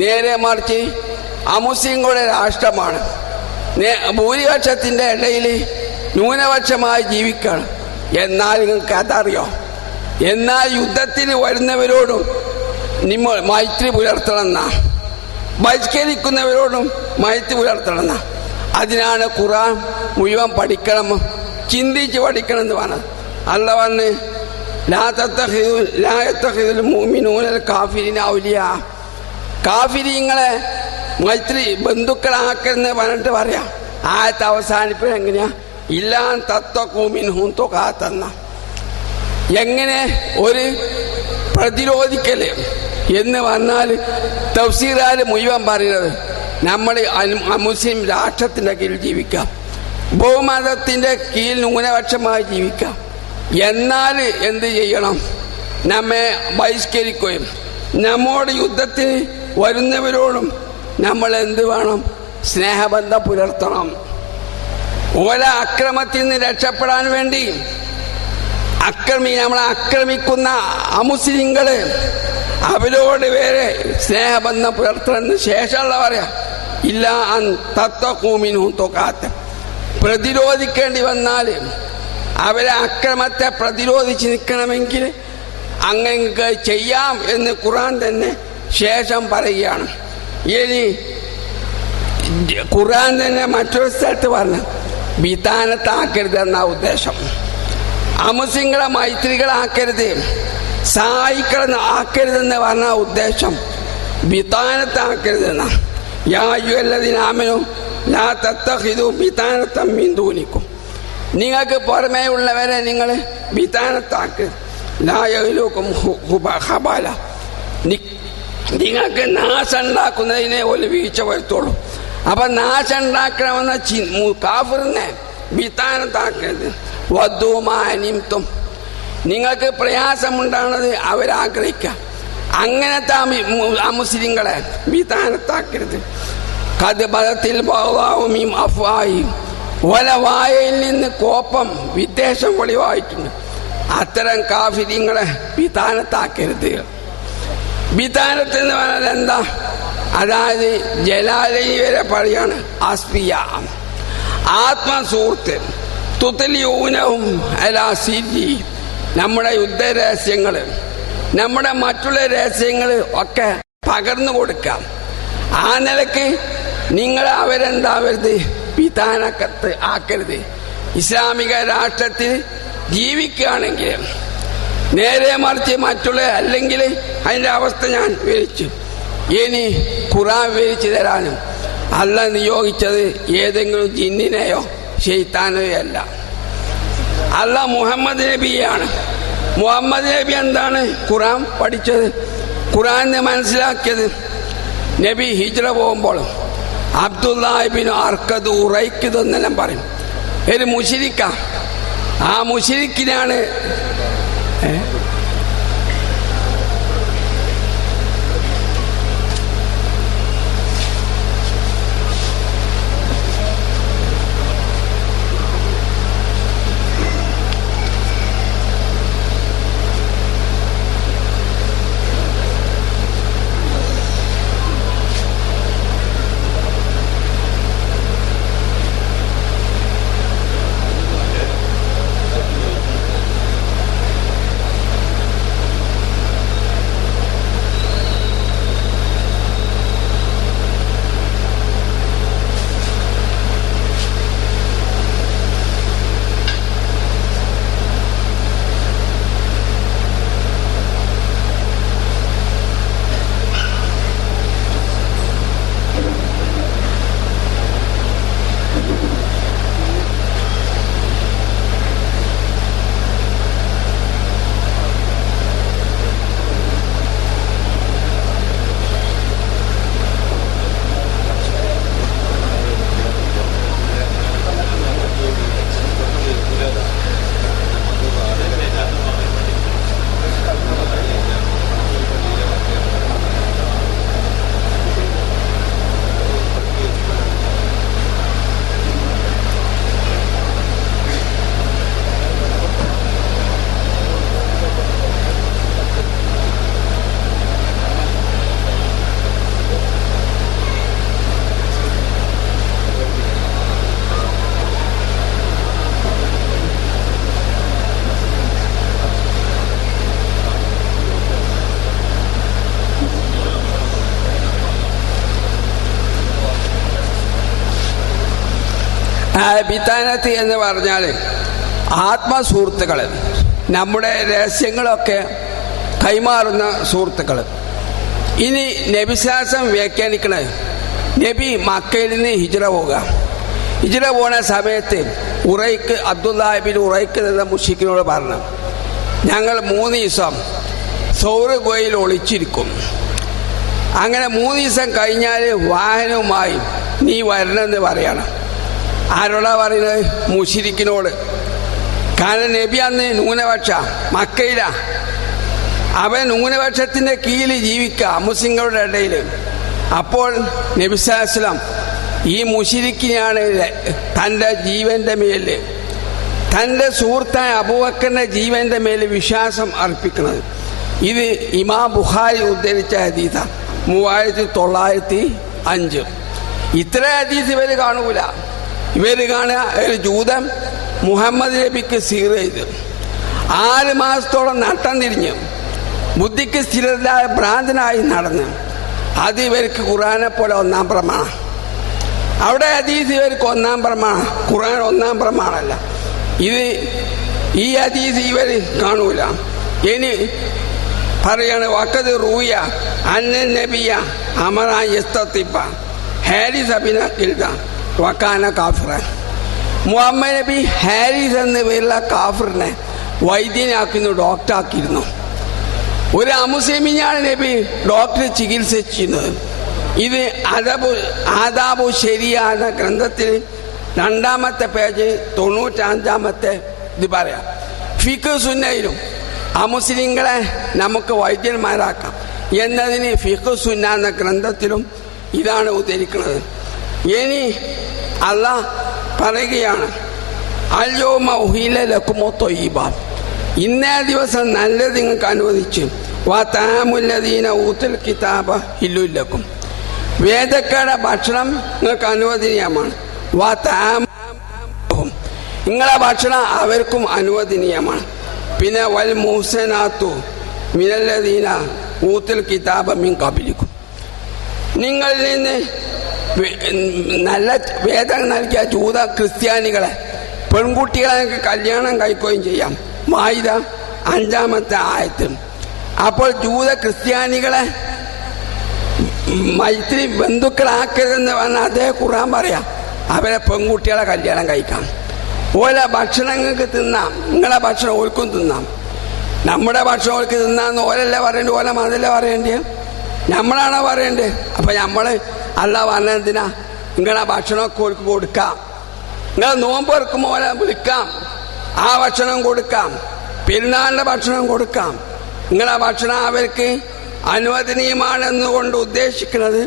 നേരെ മറിച്ച് അമുസ്ലിങ്ങളുടെ രാഷ്ട്രമാണ്, ഭൂരിപക്ഷത്തിൻ്റെ ഇടയിൽ ന്യൂനപക്ഷമായി ജീവിക്കണം. എന്നാൽ നിങ്ങൾക്ക് അതറിയോ? എന്നാൽ യുദ്ധത്തിന് വരുന്നവരോടും നിങ്ങൾ മൈത്രി പുലർത്തണമെന്ന, ബഹിഷ്കരിക്കുന്നവരോടും മൈത്രി പുലർത്തണമെന്ന. അതിനാണ് ഖുർആൻ മുഴുവൻ പഠിക്കണം, ചിന്തിച്ച് പഠിക്കണം എന്ന് പറഞ്ഞത്. അല്ലാഹ് പറഞ്ഞ് ലാ യത്തഖിദുൽ മുഅ്മിനൂനൽ കാഫിരീന ഔലിയാ, കാഫിരീങ്ങളെ മൈത്രി ബന്ധുക്കളാക്കരുതെന്ന് പറഞ്ഞിട്ട് പറയാം. ആയത്ത് അവസാനിപ്പിക്കുക എങ്ങനെയാ? ഇല്ലാൻ തത്തഖൂ മിൻഹും തുഖാത്തന്ന. എങ്ങനെ ഒരു പ്രതിരോധിക്കല് എന്ന് പറഞ്ഞാൽ തഫ്സീറുകാർ മുഴുവൻ പറയുന്നത് നമ്മൾ മുസ്ലിം രാഷ്ട്രത്തിൻ്റെ കീഴിൽ ജീവിക്കാം, ബഹുമതത്തിൻ്റെ കീഴിൽ ന്യൂനപക്ഷമായി ജീവിക്കാം. എന്നാൽ എന്ത് ചെയ്യണം? നമ്മെ ബഹിഷ്കരിക്കുകയും നമ്മോട് യുദ്ധത്തിന് വരുന്നവരോടും നമ്മൾ എന്ത് വേണം? സ്നേഹബന്ധം പുലർത്തണം. ഓല അക്രമത്തിൽ നിന്ന് രക്ഷപ്പെടാൻ വേണ്ടി നമ്മളെ ആക്രമിക്കുന്ന അമുസ്ലിങ്ങള് അവരോട് വരെ സ്നേഹബന്ധം പുലർത്തണമെന്ന് ശേഷമുള്ള പറയാം. ഇല്ല തത്തഖൂ മിൻഹും തുഖാത്ത. പ്രതിരോധിക്കേണ്ടി വന്നാൽ അവരെ അക്രമത്തെ പ്രതിരോധിച്ച് നിൽക്കണമെങ്കിൽ അങ്ങനെ ചെയ്യാം എന്ന് ഖുർആൻ തന്നെ ശേഷം പറയുകയാണ്. ഇനി ഖുർആൻ തന്നെ മറ്റൊരു സ്ഥലത്ത് പറഞ്ഞു വിധാനത്താക്കരുത് എന്ന ഉദ്ദേശം. അമുസ്ലിങ്ങളെ മൈത്രികളാക്കരുത്, സഹായികളെ ആക്കരുതെന്ന് പറഞ്ഞ ഉദ്ദേശം വിധാനത്താക്കരുതെന്ന. യായുവല്ലതിനാമനും ലാ തത്തഖിദു വിധാനത്തം മിൻ ദൂനിക്കും. നിങ്ങൾക്ക് പുറമേ ഉള്ളവരെ നിങ്ങൾ വിധാനത്താക്കരുത്. ലാ യഗ്ലൂക്കും ഖബാല. നിങ്ങൾക്ക് നാശം ഉണ്ടാക്കുന്നതിനെ ഒരു വീഴ്ച വരുത്തുള്ളൂ. അപ്പൊ നാശം ഉണ്ടാക്കണമെന്ന കാഫിറിനെ വിധാനത്താക്കരുത്. വധുമാനിത്തും നിങ്ങൾക്ക് പ്രയാസമുണ്ടാകുന്നത് അവരാഗ്രഹിക്കാം. അങ്ങനത്തെ അമുസ്ലിങ്ങളെ വിധാനത്താക്കരുത്. കദ്ബദത്തിൽ ബഗ്ദാഉ അഫ്വാഹി. വായയിൽ നിന്ന് കോപം വിദ്വേഷം വെളിവായിട്ടുണ്ട്. അത്തരം കാഫിരിങ്ങളെ വിധാനത്താക്കരുത്. വിധാനത്ത് എന്ന് പറഞ്ഞാൽ എന്താ? അതായത് ജലാലി വരെ പറയാണ് അസ്ഫിയ, ആത്മസുഹൃത്ത്. തുതലിയൂനഹും അലാ സിരി. നമ്മുടെ യുദ്ധരഹസ്യങ്ങൾ, നമ്മുടെ മറ്റുള്ള രഹസ്യങ്ങൾ ഒക്കെ പകർന്നു കൊടുക്കാം. ആ നിലക്ക് നിങ്ങൾ അവരെന്താവരുത്, വിധാനക്കത്ത് ആക്കരുത്. ഇസ്ലാമിക രാഷ്ട്രത്തിൽ ജീവിക്കുകയാണെങ്കിൽ നേരെ മറിച്ച് മറ്റുള്ള അല്ലെങ്കിൽ അതിൻ്റെ അവസ്ഥ ഞാൻ വിവരിച്ചു. ഇനി ഖുർആൻ വിവരിച്ചു തരാനും അല്ലാഹ് നിയോഗിച്ചത് ഏതെങ്കിലും ജിന്നിനെയോ ശൈത്താനെയോ അല്ല. അല്ലാഹ് മുഹമ്മദ് നബിയാണ്. മുഹമ്മദ് നബി എന്താണ് ഖുർആൻ പഠിച്ചത്, ഖുർആൻ മനസ്സിലാക്കിയത്? നബി ഹിജ്റ പോകുമ്പോൾ അബ്ദുല്ലാഹിബ്നു അർഖദ് ഉറൈഖദ് എന്നെല്ലാം പറയും. ഒരു മുശ്രിക്ക. ആ മുശ്രിക്കിനാണ് ബിത്താനത്ത് എന്ന് പറഞ്ഞാൽ ആത്മസുഹൃത്തുക്കൾ, നമ്മുടെ രഹസ്യങ്ങളൊക്കെ കൈമാറുന്ന സുഹൃത്തുക്കൾ. ഇനി നബിശ്വാസം വ്യാഖ്യാനിക്കണത്, നബി മക്കയിൽ നിന്ന് ഹിജ്റ പോവുക. ഹിജ്റ പോണ സമയത്ത് അബ്ദുല്ലാഹിബ്നു ഉറൈഖ് എന്ന മുശ്രിക്കിനോട് പറഞ്ഞു, ഞങ്ങൾ 3 ദിവസം സൗർ ഗുഹയിൽ ഒളിച്ചിരിക്കും. അങ്ങനെ 3 ദിവസം കഴിഞ്ഞാൽ വാഹനവുമായി നീ വരണമെന്ന് പറയണം. ആരോടാ പറയുന്നത്? മുശ്രിക്കിനോട്. കാരണം നബി അന്ന് ന്യൂനപക്ഷ മക്കയില. അവൻ ന്യൂനപക്ഷത്തിന്റെ കീഴിൽ ജീവിക്കുക മുസ്ലിങ്ങളുടെ ഇടയിൽ. അപ്പോൾ നബി സല്ലല്ലാഹു അലൈഹി വസല്ലം ഈ മുശ്രിക്കിനെയാണ് തൻ്റെ ജീവന്റെ മേല്, തൻ്റെ സുഹൃത്തായ അബൂബക്കറിന്റെ ജീവന്റെ മേല് വിശ്വാസം അർപ്പിക്കുന്നത്. ഇത് ഇമാം ബുഖാരി ഉദ്ധരിച്ച ഹദീസാണ്, 3905. ഇത്ര ഹദീസ് ഇവർ കാണൂല. ഇവർ കാണുക ഒരു ജൂതൻ മുഹമ്മദ് നബിക്ക് സീർ ചെയ്തു. 6 മാസത്തോളം നട്ടം തിരിഞ്ഞു, ബുദ്ധിക്ക് സ്ഥിരതായ ഭ്രാന്തനായി നടന്നു. അത് ഇവർക്ക് ഖുർആനെ പോലെ 1-ാം പ്രമാണം. അവിടെ ഹദീസ് ഇവർക്ക് 1-ാം പ്രമാണം, ഖുർആൻ 1-ാം പ്രമാണമല്ല. ഈ ഹദീസ് ഇവർ കാണൂല. ഇനി പറയാണ് വഖദ് റൂയ അന്ന നബിയ അമറ യസ്തത്തിബ ഹാരിസ് ബിൻ കിൽദ വകാന കാഫിറൻ. മുഹമ്മദ് നബി ഹാരിസ് എന്ന പേരുള്ള കാഫിറിനെ വൈദ്യനാക്കുന്നു, ഡോക്ടറാക്കിയിരുന്നു. ഒരു അമുസ്ലിമിനെയാണ് നബി ഡോക്ടർ ചികിത്സിച്ചിരുന്നത്. ഇത് ആദാബു ശരിയ എന്ന ഗ്രന്ഥത്തിൽ 2-ാമത്തെ പേജ് 95-ാമത്തെ ഇത് പറയാം. ഫിഖ് സുന്നയിലും അമുസ്ലിങ്ങളെ നമുക്ക് വൈദ്യന്മാരാക്കാം എന്നതിന് ഫിഖ് സുന്ന എന്ന ഗ്രന്ഥത്തിലും ഇതാണ് ഉദ്ധരിക്കുന്നത്. ഇനി അല്ലാഹ് പറയുകയാണ്, അൽയൗമ ഉഹില്ല ലക്കുമു ത്വയ്യിബ, ഇന്നേ ദിവസം നല്ലത് നിങ്ങൾക്ക് അനുവദിച്ചു. വാ തഅമുല്ലദീന ഊത്തുൽ കിതാബ ഹില്ലുൽ ലക്കും, വേദക്കാരുടെ ഭക്ഷണം നിങ്ങൾക്ക് അനുവദനീയമാണ്. വാ തഅമുഹും, നിങ്ങളെ ഭക്ഷണം അവർക്കും അനുവദനീയമാണ്. പിന്നെ വൽ മുഹ്സനാത്തു മിനല്ലദീന ഊത്തുൽ കിതാബ മിൻ ഖബലിക്കും, നിങ്ങളിൽ നിന്ന് നല്ല വേദം നൽകിയ ജൂത ക്രിസ്ത്യാനികളെ പെൺകുട്ടികളെ കല്യാണം കഴിക്കുകയും ചെയ്യാം. മായിദ 5-ാമത്തെ ആയത്ത്. അപ്പോൾ ജൂത ക്രിസ്ത്യാനികളെ മൈത്രി ബന്ധുക്കളാക്കരുതെന്ന് പറഞ്ഞാൽ അതേ ഖുർആൻ പറയാം. അവരെ പെൺകുട്ടികളെ കല്യാണം കഴിക്കാം. ഓല ഭക്ഷണങ്ങൾക്ക് തിന്നാം, നിങ്ങളെ ഭക്ഷണം ഓർക്കും തിന്നാം. നമ്മുടെ ഭക്ഷണം ഓർക്ക് തിന്നാന്ന് ഓലല്ലേ പറയേണ്ടത്, ഓല മതല്ലേ പറയേണ്ടത്, നമ്മളാണോ പറയേണ്ടത്? അപ്പൊ നമ്മള് അല്ലാഹ് പറഞ്ഞതിനാ നിങ്ങളെ ഭക്ഷണമൊക്കെ ഓർക്ക് കൊടുക്കാം. നിങ്ങൾ നോമ്പ് ഓർക്കുമ്പോൾ ഓല വിളിക്കാം, ആ ഭക്ഷണം കൊടുക്കാം. പെരുന്നാളിന്റെ ഭക്ഷണം കൊടുക്കാം. നിങ്ങളെ ഭക്ഷണം അവർക്ക് അനുവദനീയമാണെന്നുകൊണ്ട് ഉദ്ദേശിക്കുന്നത്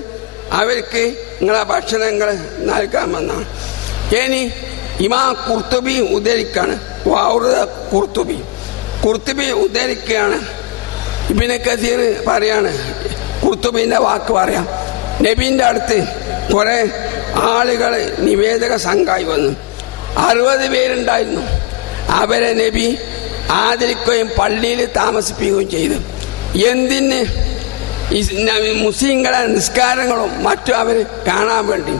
അവർക്ക് നിങ്ങളെ ഭക്ഷണങ്ങൾ നൽകാമെന്നാണ്. ഇനി ഇമാം ഖുർത്തുബി ഉദ്ധരിക്കാണ്, ഖുർത്തുബി ഉദ്ധരിക്കുകയാണ്. ഇബ്നു കസീർ പറയാണ്, ഖുർത്തുബിന്റെ വാക്ക് പറയാം. നബീന്റെ അടുത്ത് കുറെ ആളുകൾ നിവേദക സംഘമായി വന്നു. 60 പേരുണ്ടായിരുന്നു. അവരെ നബി ആദരിക്കുകയും പള്ളിയിൽ താമസിപ്പിക്കുകയും ചെയ്തു. എന്തിന്? മുസ്ലിങ്ങളെ നിസ്കാരങ്ങളും മറ്റും അവർ കാണാൻ വേണ്ടി.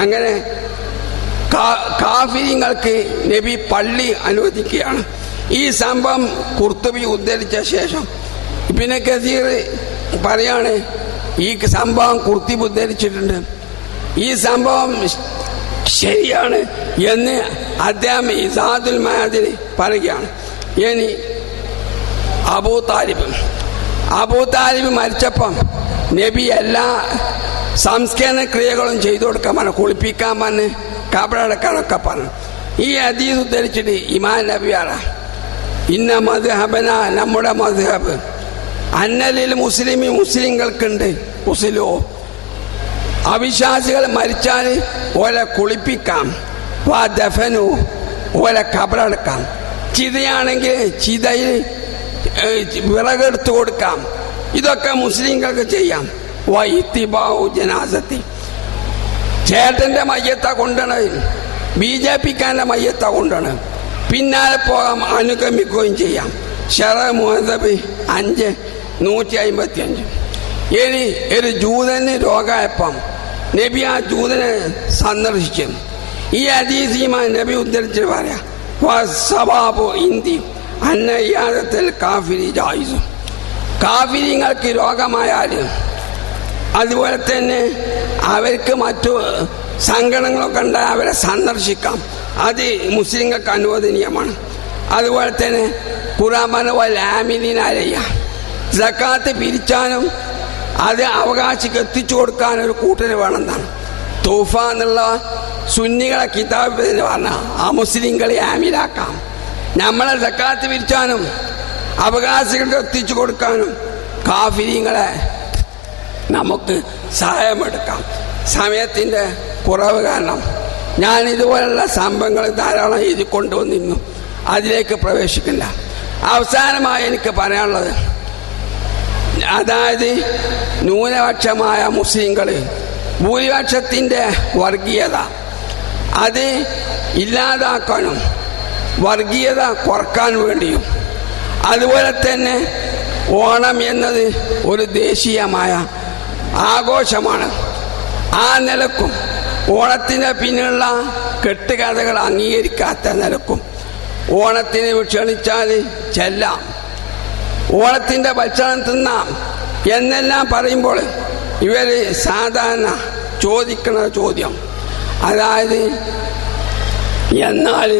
അങ്ങനെ കാഫിരിങ്ങൾക്ക് നബി പള്ളി അനുവദിക്കുകയാണ്. ഈ സംഭവം ഖുർത്തുബി ഉദ്ധരിച്ച ശേഷം ഇബ്നു കസീർ പറയാണ്, ഈ സംഭവം ഖുർത്തുബി ഉദ്ധരിച്ചിട്ടുണ്ട്, ഈ സംഭവം ശരിയാണ് എന്ന് അദ്ദേഹം ഇസാദുൽ മഅദിൽ പറയുകയാണ്. ഇനി അബൂ താലിബ് മരിച്ചപ്പം നബി എല്ലാ സംസ്കരണ ക്രിയകളും ചെയ്തു കൊടുക്കാൻ പറഞ്ഞു, കുളിപ്പിക്കാൻ പറഞ്ഞ് കബറടക്കാനൊക്കെ പറഞ്ഞു. ഈ ഹദീസ് ഉദ്ധരിച്ചിട്ട് ഇമാം നബി പറയാം, ഇന്ന മദ്ഹബന, നമ്മുടെ മദ്ഹബ്, അന്നലിൽ മുസ്ലിമി, മുസ്ലിങ്ങൾക്കുണ്ട് ഉസ്ലോ, അവിശ്വാസികൾ മരിച്ചാൽ ഓലെ കുളിപ്പിക്കാം. വാ ദഫനു, ഓലെ കബറടക്കാം. ചിതയാണെങ്കിൽ ചിതയിൽ വിറകെടുത്തു കൊടുക്കാം. ഇതൊക്കെ മുസ്ലിങ്ങൾക്ക് ചെയ്യാം. വാ ഇത്തിബാഉ ജനാസത്തി, ചേട്ടന്റെ മയ്യത്താ കൊണ്ടുവന്നത്, BJPക്കാരന്റെ മയ്യത്താ കൊണ്ടുവന്നത്, പിന്നാലെ പോകാം, അനുഗമിക്കുകയും ചെയ്യാം. ഷറ മുഹദബ് 5:155. ഇനി ഒരു ജൂതന് രോഗമായപ്പം നബി ആ ജൂതനെ സന്ദർശിച്ചു. ഈ ഹദീസിമാ നബി ഉദ്ധരിച്ചിട്ട് പറയാം, സവാബു ഇന്തി അന്ന ഇയാദത്തിൽ കാഫിരി ജായിസും, കാഫിരിങ്ങൾക്ക് രോഗമായാൽ അതുപോലെ തന്നെ അവർക്ക് മറ്റു സങ്കടങ്ങളൊക്കെ ഉണ്ടായാൽ അവരെ സന്ദർശിക്കാം. അത് മുസ്ലിങ്ങൾക്ക് അനുവദനീയമാണ്. അതുപോലെ തന്നെ ഖുർആൻ ആമിനീനാലയ്യ, സക്കാത്ത് പിരിച്ചാനും അത് അവകാശിക്ക് എത്തിച്ചു കൊടുക്കാൻ ഒരു കൂട്ടര് വേണമെന്നാണ്. തൂഫ എന്നുള്ള സുന്നികളെ കിതാബ് പറഞ്ഞ ആ മുസ്ലിങ്ങളെ ആമിലാക്കാം. നമ്മളെ സക്കാത്ത് പിരിച്ചാനും അവകാശികൾക്ക് എത്തിച്ചു കൊടുക്കാനും കാഫിരീങ്ങളെ നമുക്ക് സഹായമെടുക്കാം. സമയത്തിന്റെ കുറവ് കാരണം ഞാൻ ഇതുപോലുള്ള സംഭവങ്ങൾ ധാരാളം എഴുതി കൊണ്ടുവന്നിരുന്നു, അതിലേക്ക് പ്രവേശിക്കില്ല. അവസാനമായി എനിക്ക് പറയാനുള്ളത്, അതായത് ന്യൂനപക്ഷമായ മുസ്ലിങ്ങൾ, ഭൂരിപക്ഷത്തിന്റെ വർഗീയത അത് ഇല്ലാതാക്കാനും വർഗീയത കുറക്കാൻ വേണ്ടിയും അതുപോലെ തന്നെ ഓണം എന്നത് ഒരു ദേശീയമായ ആഘോഷമാണ്. ആ നിലക്കും ഓണത്തിന് പിന്നിലുള്ള കെട്ടുകഥകൾ അംഗീകരിക്കാത്ത നിലക്കും ഓണത്തിന് ക്ഷണിച്ചാൽ ചെല്ലാം, ഓണത്തിൻ്റെ ഭക്ഷണം തിന്നാം എന്നെല്ലാം പറയുമ്പോൾ ഇവർ സാധാരണ ചോദിക്കുന്ന ചോദ്യം, അതായത് എന്നാൽ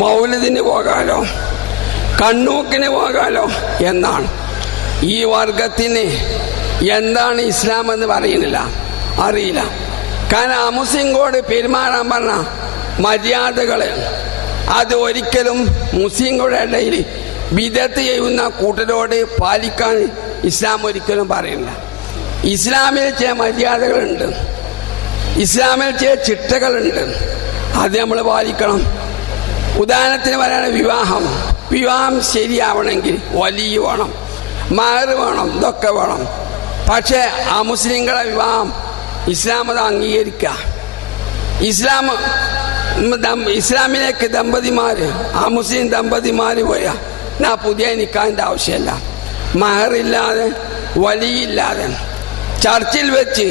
മൗലിദിന് പോകാലോ, കണ്ണൂക്കിന് പോകാലോ എന്നാണ്. ഈ വർഗത്തിന് എന്താണ് ഇസ്ലാം എന്ന് അറിയില്ല. കാരണം അമുസ്ലിങ്ങളോട് പെരുമാറാൻ പറഞ്ഞ മര്യാദകൾ അത് ഒരിക്കലും മുസ്ലിങ്ങളുടെ ഇടയിൽ ബിദഅത്ത് ചെയ്യുന്ന കൂട്ടരോട് പാലിക്കാൻ ഇസ്ലാം ഒരിക്കലും പറയില്ല. ഇസ്ലാമിൽ ചില മര്യാദകളുണ്ട്, ഇസ്ലാമിൽ ചില ചിട്ടകളുണ്ട്, അത് നമ്മൾ പാലിക്കണം. ഉദാഹരണത്തിന് പറയാണ് വിവാഹം ശരിയാവണമെങ്കിൽ വലിയ വേണം, മഹർ വേണം, ഇതൊക്കെ വേണം. പക്ഷേ ആ മുസ്ലിങ്ങളെ വിവാഹം ഇസ്ലാം അത് അംഗീകരിക്കുക. ഇസ്ലാമിലേക്ക് ദമ്പതിമാര് ആ മുസ്ലിം ദമ്പതിമാര് പോയാൽ പുതിയ നിക്കാഹിന്റെ ആവശ്യമില്ല. മഹറില്ലാതെ വലിയില്ലാതെ ചർച്ചിൽ വെച്ച്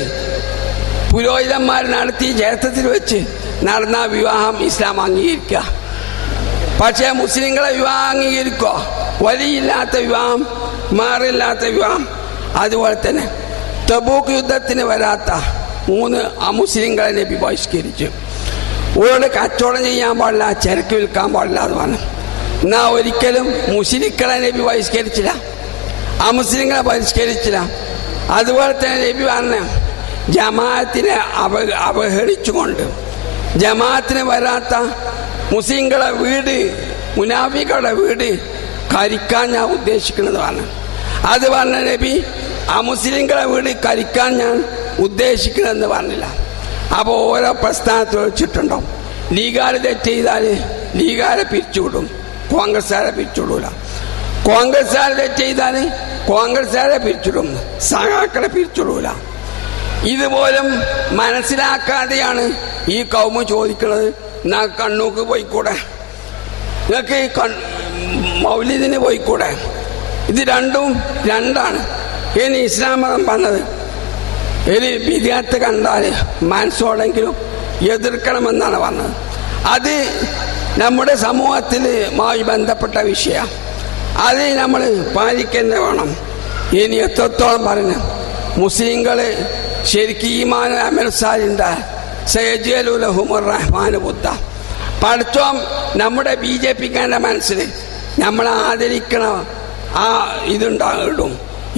പുരോഹിതന്മാർ നടത്തി ക്ഷേത്രത്തിൽ വെച്ച് നടന്ന വിവാഹം ഇസ്ലാം അംഗീകരിക്കുക. പക്ഷേ മുസ്ലിങ്ങളെ വിവാഹം അംഗീകരിക്കുക, വലിയില്ലാത്ത വിവാഹം, മഹറില്ലാത്ത വിവാഹം. അതുപോലെ തന്നെ തബൂക്ക് യുദ്ധത്തിന് വരാത്ത 3 അമുസ്ലിങ്ങളെ നബി ബഹിഷ്കരിച്ചു. ഓരോട് കച്ചവടം ചെയ്യാൻ പാടില്ല, ചരക്ക് വിൽക്കാൻ പാടില്ല എന്ന് പറഞ്ഞു. എന്നാ ഒരിക്കലും മുസ്ലിങ്ങളെ നബി ബഹിഷ്കരിച്ചില്ല, അമുസ്ലിങ്ങളെ ബഹിഷ്കരിച്ചില്ല. അതുപോലെ തന്നെ നബി പറഞ്ഞ ജമാഅത്തിനെ അവഹേളിച്ചുകൊണ്ട് ജമാഅത്തിന് വരാത്ത മുസ്ലിങ്ങളെ വീട്, മുനാഫികളുടെ വീട് കരിക്കാൻ ഞാൻ ഉദ്ദേശിക്കുന്നതാണ്. അത് പറഞ്ഞ നബി ആ മുസ്ലിങ്ങളെ വീട് കരിക്കാൻ ഞാൻ ഉദ്ദേശിക്കണമെന്ന് പറഞ്ഞില്ല. അപ്പോൾ ഓരോ പ്രസ്ഥാനത്തിൽ വെച്ചിട്ടുണ്ടോ, ലീഗാര് തെറ്റ് ചെയ്താൽ ലീഗാരെ പിരിച്ചുവിടും, കോൺഗ്രസ്സുകാരെ പിരിച്ചുവിടൂല. കോൺഗ്രസ്സുകാരെ തെറ്റ് ചെയ്താൽ കോൺഗ്രസ്സുകാരെ പിരിച്ചുവിടും, സഹാക്കളെ പിരിച്ചുവിടൂല. ഇതുപോലും മനസ്സിലാക്കാതെയാണ് ഈ കൗമ ചോദിക്കുന്നത്, എന്നാ കണ്ണൂക്ക് പോയിക്കൂടെ, നിങ്ങൾക്ക് മൗലിദിന് പോയിക്കൂടെ. ഇത് രണ്ടാണ്. ഇനി ഇസ്ലാം മതം പറഞ്ഞത് ഒരു വിദ്യാർത്ഥി കണ്ടാൽ മനസ്സോടെങ്കിലും എതിർക്കണമെന്നാണ് പറഞ്ഞത്. അത് നമ്മുടെ സമൂഹത്തിലുമായി ബന്ധപ്പെട്ട വിഷയം, അത് നമ്മൾ പാലിക്കുന്ന വേണം. ഇനി എത്രത്തോളം പറഞ്ഞു മുസ്ലിങ്ങൾ ശരിക്കും ഈമാൻ അമൽ സാലിൻ്റെ സയജലുലഹുമുർ റഹ്മാൻ ബുദ്ധ പഠിച്ചോം നമ്മുടെ BJPക്കാരുടെ മനസ്സിൽ നമ്മളെ ആദരിക്കണ ആ ഇതുണ്ടാകും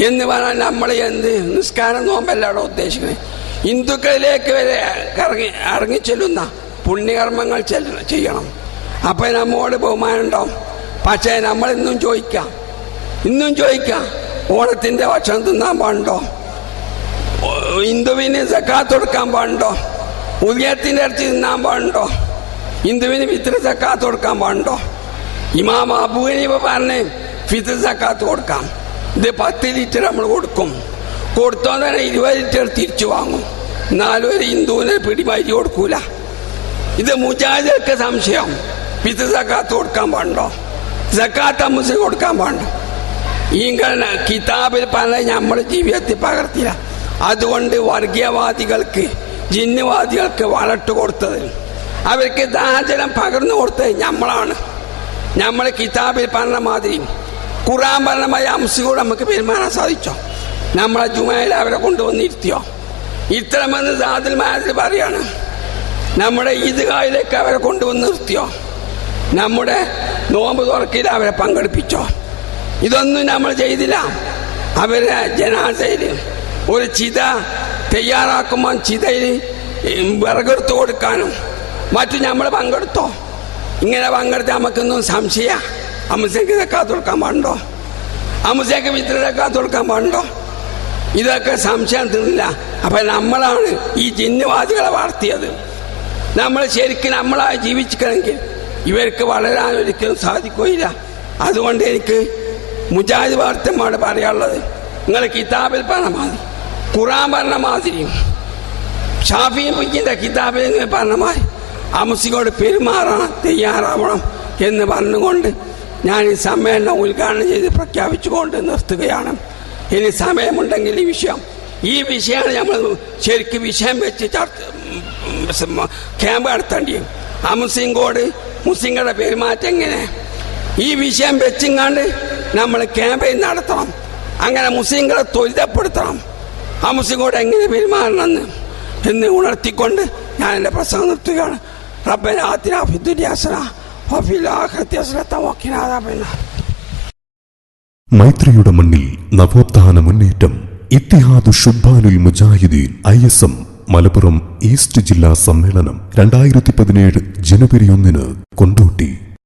എന്ന് പറഞ്ഞാൽ നമ്മൾ എന്ത് നിസ്കാരം നോമ്പല്ല അവിടെ ഉദ്ദേശിക്കുന്നത്. ഹിന്ദുക്കളിലേക്ക് വരെ ഇറങ്ങിച്ചെല്ലുന്ന പുണ്യകർമ്മങ്ങൾ ചെയ്യണം. അപ്പം നമ്മോട് ബഹുമാനം ഉണ്ടാവും. പക്ഷേ നമ്മൾ ഇന്നും ചോദിക്കാം ഓണത്തിൻ്റെ ഭക്ഷണം തിന്നാൻ പാടുണ്ടോ, ഹിന്ദുവിന് സക്കാത്ത് കൊടുക്കാൻ പാടുണ്ടോ, ഉദയത്തിൻ്റെ ഇറച്ചി തിന്നാൻ പാടുണ്ടോ, ഹിന്ദുവിന് ഫിത്ർ സക്കാത്ത് കൊടുക്കാൻ പാടുണ്ടോ. ഇമാം അബൂ ഹനീഫ പറഞ്ഞ് ഫിത്ർ സക്കാത്ത് കൊടുക്കാം. ഇത് 10 ലിറ്റർ നമ്മൾ കൊടുത്തോന്ന് തന്നെ 20 ലിറ്റർ തിരിച്ചു വാങ്ങും. എന്നാലും ഒരു ഹിന്ദുവിനെ പിടിമാരി കൊടുക്കൂല. ഇത് മുജാഹിദർക്ക് സംശയം, ഫിത്ർ സക്കാത്ത് കൊടുക്കാൻ പാടുണ്ടോ, സക്കാത്ത് മുസ്ലിം കൊടുക്കാൻ പാടുണ്ടോ. ഇങ്ങനെ കിതാബിൽ പറഞ്ഞ നമ്മൾ ജീവിതത്തിൽ പകർത്തില്ല. അതുകൊണ്ട് വർഗീയവാദികൾക്ക്, ജിന്നുവാദികൾക്ക് വളട്ട് കൊടുത്തത്, അവർക്ക് ദാഹജലം പകർന്നു കൊടുത്തത് നമ്മളാണ്. നമ്മൾ കിതാബിൽ പറഞ്ഞ മാതിരി ഖുർആൻ പറഞ്ഞമായ അംശകൂടെ നമുക്ക് പെരുമാറാൻ സാധിച്ചോ? നമ്മളെ ജുമയിൽ അവരെ കൊണ്ടുവന്നിരുത്തിയോ? ഇത്തരമെന്ന് സാദിൽ മാതിൽ പറയാണ്. നമ്മുടെ ഈദ്ഗാഹിലേക്ക് അവരെ കൊണ്ടുവന്ന് നിർത്തിയോ? നമ്മുടെ നോമ്പ് തുറക്കിൽ അവരെ പങ്കെടുപ്പിച്ചോ? ഇതൊന്നും നമ്മൾ ചെയ്തില്ല. അവരെ ജനാസയിൽ ഒരു ചിത തയ്യാറാക്കുമ്പോൾ ചിതയിൽ വിറകെടുത്ത് കൊടുക്കാനും മറ്റു നമ്മൾ പങ്കെടുത്തോ? ഇങ്ങനെ പങ്കെടുത്ത് നമുക്കൊന്നും സംശയ അമുസയ്ക്ക് സക്കാത്ത് കൊടുക്കാൻ പാടുണ്ടോ, അമുസയ്ക്ക് ഫിത്ർ സക്കാത്ത് കൊടുക്കാൻ പാടുണ്ടോ? ഇതൊക്കെ സംശയം തീർന്നില്ല. അപ്പൊ നമ്മളാണ് ഈ ജിന്നുവാദികളെ വളർത്തിയത്. നമ്മൾ ശരിക്കും നമ്മളായി ജീവിച്ചിക്കണമെങ്കിൽ ഇവർക്ക് വളരാൻ ഒരിക്കലും സാധിക്കുകയില്ല. അതുകൊണ്ട് എനിക്ക് മുജാഹിദ് വാർത്തമാട് പറയാനുള്ളത്, നിങ്ങൾ കിതാബിൽ പറഞ്ഞ മാതിരി, ഖുർആൻ പറഞ്ഞ മാതിരി, ഷാഫി കിതാബിൽ പറഞ്ഞ മാതിരി അമുസ്ലിങ്ങളോട് പെരുമാറാൻ തയ്യാറാവണം. എന്ന് പറഞ്ഞുകൊണ്ട് ഞാൻ ഈ സമ്മേളനം ഉദ്ഘാടനം ചെയ്ത് പ്രഖ്യാപിച്ചുകൊണ്ട് നിർത്തുകയാണ്. ഇനി സമയമുണ്ടെങ്കിൽ ഈ വിഷയമാണ് നമ്മൾ ശരിക്കും വിഷയം വെച്ച് ക്യാമ്പ് നടത്തേണ്ടി. ആ മുസ്ലിം കോഡ്, മുസ്ലിങ്ങളുടെ പെരുമാറ്റം എങ്ങനെ, ഈ വിഷയം വെച്ചിങ്ങാണ്ട് നമ്മൾ ക്യാമ്പയിൻ നടത്തണം. അങ്ങനെ മുസ്ലിങ്ങളെ ത്വരിതപ്പെടുത്തണം. ആ മുസ്ലിം കോഡ് എങ്ങനെ പെരുമാറണമെന്ന് എന്ന് ഉണർത്തിക്കൊണ്ട് ഞാൻ എൻ്റെ പ്രസംഗം നിർത്തുകയാണ്. റബ്ബനാ ആതിനാ ഫിദ്ദുനിയാ ഹസന വഫിൽ ആഖിറതി ഹസനത വഖിനാ അദാബന്നാർ. മൈത്രിയുടെ മണ്ണിൽ നവോത്ഥാന മുന്നേറ്റം. ഇത്തിഹാദു ശുബ്ബാനുൽ മുജാഹിദീൻ ISM മലപ്പുറം ഈസ്റ്റ് ജില്ലാ സമ്മേളനം 2017 ജനുവരി 1 കൊണ്ടോട്ടി.